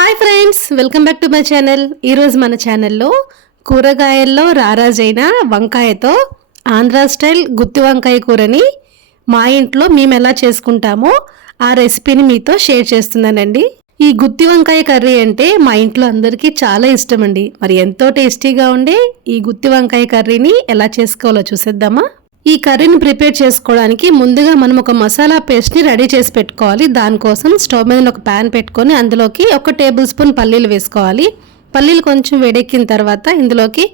Hi friends, welcome back to my channel. ఈరోజు మన ఛానల్లో కూరగాయల్లో రారాజైన వంకాయతో ఆంధ్ర స్టైల్ గుత్తి వంకాయ కూరని మా ఇంట్లో మేము ఎలా చేసుకుంటామో ఆ రెసిపీని మీతో షేర్ చేస్తున్నానండి. ఈ గుత్తి వంకాయ కర్రీ అంటే మా ఇంట్లో అందరికీ చాలా ఇష్టం అండి. మరి ఎంతో టేస్టీగా ఉండే ఈ గుత్తి వంకాయ కర్రీని ఎలా చేసుకోవాలో చూసేద్దామా. ఈ కర్రీని ప్రిపేర్ చేసుకోవడానికి ముందుగా మనం ఒక మసాలా పేస్ట్ని రెడీ చేసి పెట్టుకోవాలి. దానికోసం స్టవ్ మీద ఒక ప్యాన్ పెట్టుకొని అందులోకి 1 టేబుల్ స్పూన్ పల్లీలు వేసుకోవాలి. పల్లీలు కొంచెం వేడెక్కిన తర్వాత ఇందులోకి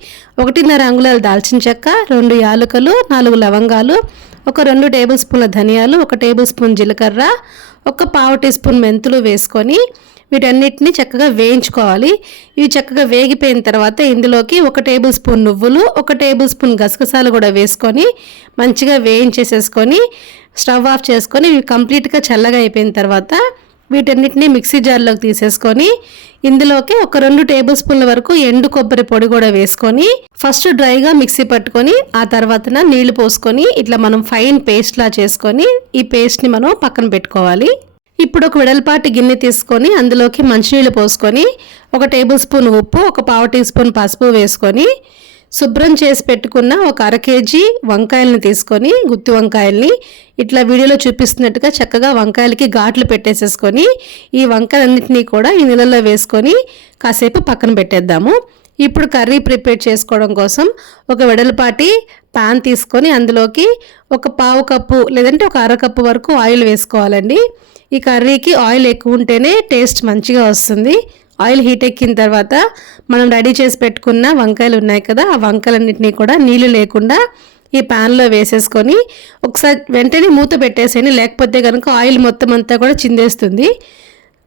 1.5 అంగుళాల దాల్చిన చెక్క, 2 యాలకులు, 4 లవంగాలు, ఒక 2 టేబుల్ స్పూన్ల ధనియాలు, 1 టేబుల్ స్పూన్ జీలకర్ర, 1/4 టీ స్పూన్ మెంతులు వేసుకొని వీటన్నిటిని చక్కగా వేయించుకోవాలి. ఇవి చక్కగా వేగిపోయిన తర్వాత ఇందులోకి 1 టేబుల్ స్పూన్ నువ్వులు, 1 టేబుల్ స్పూన్ గసగసాలు కూడా వేసుకొని మంచిగా వేయించేసేసుకొని స్టవ్ ఆఫ్ చేసుకొని ఇవి కంప్లీట్గా చల్లగా అయిపోయిన తర్వాత వీటన్నిటిని మిక్సీ జార్లోకి తీసేసుకొని ఇందులోకి ఒక 2 టేబుల్ స్పూన్ల వరకు ఎండు కొబ్బరి పొడి కూడా వేసుకొని ఫస్ట్ డ్రైగా మిక్సీ పట్టుకొని ఆ తర్వాత నీళ్లు పోసుకొని ఇట్లా మనం ఫైన్ పేస్ట్ లా చేసుకొని ఈ పేస్ట్ని మనం పక్కన పెట్టుకోవాలి. ఇప్పుడు ఒక వెడల్పాటి గిన్నె తీసుకొని అందులోకి మంచినీళ్ళు పోసుకొని 1 టేబుల్ స్పూన్ ఉప్పు, 1/4 టీ స్పూన్ పసుపు వేసుకొని శుభ్రం చేసి పెట్టుకున్న ఒక 1/2 కేజీ వంకాయలను తీసుకొని గుత్తి వంకాయల్ని ఇట్లా వీడియోలో చూపిస్తున్నట్టుగా చక్కగా వంకాయలకి ఘాట్లు పెట్టేసేసుకొని ఈ వంకాయలన్నింటినీ కూడా ఈ నీళ్ళల్లో వేసుకొని కాసేపు పక్కన పెట్టేద్దాము. ఇప్పుడు కర్రీ ప్రిపేర్ చేసుకోవడం కోసం ఒక వెడల్పాటి పాన్ తీసుకొని అందులోకి 1/4 కప్పు లేదంటే ఒక 1/2 కప్పు వరకు ఆయిల్ వేసుకోవాలండి. ఈ కర్రీకి ఆయిల్ ఎక్కువ ఉంటేనే టేస్ట్ మంచిగా వస్తుంది. ఆయిల్ హీట్ ఎక్కిన తర్వాత మనం రెడీ చేసి పెట్టుకున్న వంకాయలు ఉన్నాయి కదా, ఆ వంకాయలన్నింటినీ కూడా నీళ్లు లేకుండా ఈ ప్యాన్లో వేసేసుకొని ఒకసారి వెంటనే మూత పెట్టేసేయండి, లేకపోతే కనుక ఆయిల్ మొత్తం అంతా కూడా చిందేస్తుంది.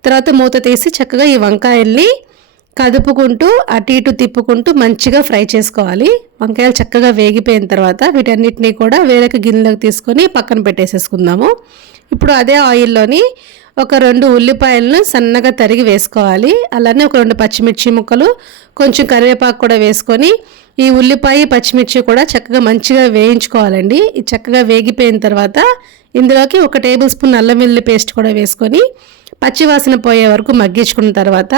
తర్వాత మూత తీసి చక్కగా ఈ వంకాయల్ని కదుపుకుంటూ అటు ఇటు తిప్పుకుంటూ మంచిగా ఫ్రై చేసుకోవాలి. వంకాయలు చక్కగా వేగిపోయిన తర్వాత వీటన్నిటినీ కూడా వేరొక గిన్నెలోకి తీసుకొని పక్కన పెట్టేసేసుకుందాము. ఇప్పుడు అదే ఆయిల్లోని ఒక 2 ఉల్లిపాయలను సన్నగా తరిగి వేసుకోవాలి. అలానే ఒక 2 పచ్చిమిర్చి ముక్కలు, కొంచెం కరివేపాకు కూడా వేసుకొని ఈ ఉల్లిపాయ పచ్చిమిర్చి కూడా చక్కగా మంచిగా వేయించుకోవాలండి. ఇది చక్కగా వేగిపోయిన తర్వాత ఇందులోకి 1 టేబుల్ స్పూన్ అల్లం వెల్లుల్లి పేస్ట్ కూడా వేసుకొని పచ్చివాసన పోయే వరకు మగ్గించుకున్న తర్వాత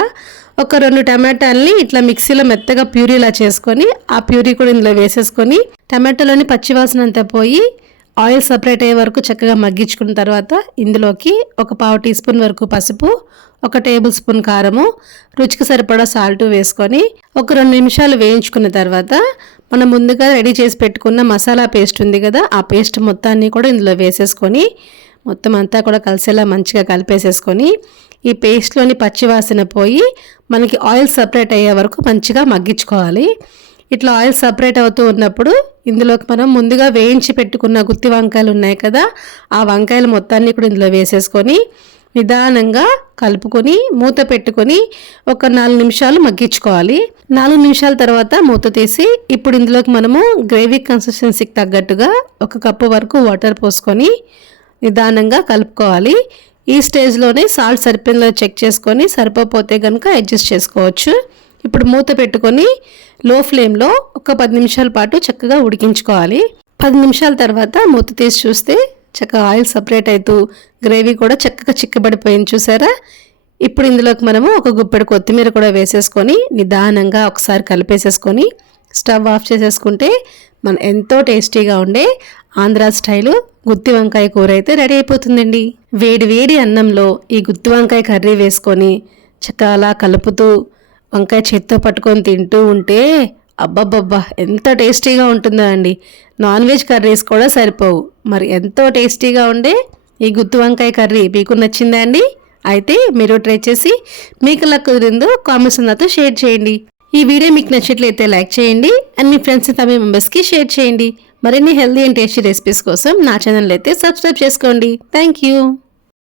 ఒక 2 టమాటాలని ఇట్లా మిక్సీలో మెత్తగా ప్యూరీలా చేసుకొని ఆ ప్యూరీ కూడా ఇందులో వేసేసుకొని టమాటాలోని పచ్చివాసన అంతా పోయి ఆయిల్ సపరేట్ అయ్యే వరకు చక్కగా మగ్గించుకున్న తర్వాత ఇందులోకి 1/4 టీ స్పూన్ వరకు పసుపు, 1 టేబుల్ స్పూన్ కారము, రుచికి సరిపడా సాల్ట్ వేసుకొని ఒక 2 నిమిషాలు వేయించుకున్న తర్వాత మనం ముందుగా రెడీ చేసి పెట్టుకున్న మసాలా పేస్ట్ ఉంది కదా, ఆ పేస్ట్ మొత్తాన్ని కూడా ఇందులో వేసేసుకొని మొత్తం అంతా కూడా కలిసేలా మంచిగా కలిపేసేసుకొని ఈ పేస్ట్లోని పచ్చివాసన పోయి మనకి ఆయిల్ సపరేట్ అయ్యే వరకు మంచిగా మగ్గించుకోవాలి. ఇట్లా ఆయిల్ సపరేట్ అవుతూ ఉన్నప్పుడు ఇందులోకి మనం ముందుగా వేయించి పెట్టుకున్న గుత్తి వంకాయలు ఉన్నాయి కదా, ఆ వంకాయలు మొత్తాన్ని కూడా ఇందులో వేసేసుకొని నిదానంగా కలుపుకొని మూత పెట్టుకొని ఒక 4 నిమిషాలు మగ్గించుకోవాలి. 4 నిమిషాల తర్వాత మూత తీసి ఇప్పుడు ఇందులోకి మనము గ్రేవీ కన్సిస్టెన్సీకి తగ్గట్టుగా 1 కప్పు వరకు వాటర్ పోసుకొని నిదానంగా కలుపుకోవాలి. ఈ స్టేజ్లోనే సాల్ట్ సరిపోయిందో చెక్ చేసుకొని సరిపోతే కనుక అడ్జస్ట్ చేసుకోవచ్చు. ఇప్పుడు మూత పెట్టుకొని లో ఫ్లేమ్లో ఒక 10 నిమిషాల పాటు చక్కగా ఉడికించుకోవాలి. 10 నిమిషాల తర్వాత మూత తీసి చూస్తే చక్కగా ఆయిల్ సపరేట్ అవుతూ గ్రేవీ కూడా చక్కగా చిక్కబడిపోయింది, చూసారా. ఇప్పుడు ఇందులోకి మనము ఒక గుప్పెడు కొత్తిమీర కూడా వేసేసుకొని నిదానంగా ఒకసారి కలిపేసేసుకొని స్టవ్ ఆఫ్ చేసేసుకుంటే మన ఎంతో టేస్టీగా ఉండే ఆంధ్ర స్టైలు గుత్తి వంకాయ కూర అయితే రెడీ అయిపోతుందండి. వేడి వేడి అన్నంలో ఈ గుత్తి వంకాయ కర్రీ వేసుకొని చక్కగా అలా కలుపుతూ వంకాయ చేత్తో పట్టుకొని తింటూ ఉంటే అబ్బబ్బబ్బా ఎంత టేస్టీగా ఉంటుందో అండి. నాన్ వెజ్ కర్రీస్ కూడా సరిపోవు. మరి ఎంతో టేస్టీగా ఉండే ఈ గుత్తి వంకాయ కర్రీ మీకు నచ్చిందా అండి? అయితే మీరు ట్రై చేసి మీకు ఎలా కుదిరిందో కామెంట్స్ నాతో షేర్ చేయండి. ఈ వీడియో మీకు నచ్చినట్లయితే లైక్ చేయండి and me friends and family మెంబర్స్కి షేర్ చేయండి. మరిన్ని హెల్దీ అండ్ టేస్టీ రెసిపీస్ కోసం నా ఛానల్ అయితే సబ్స్క్రైబ్ చేసుకోండి. Thank you.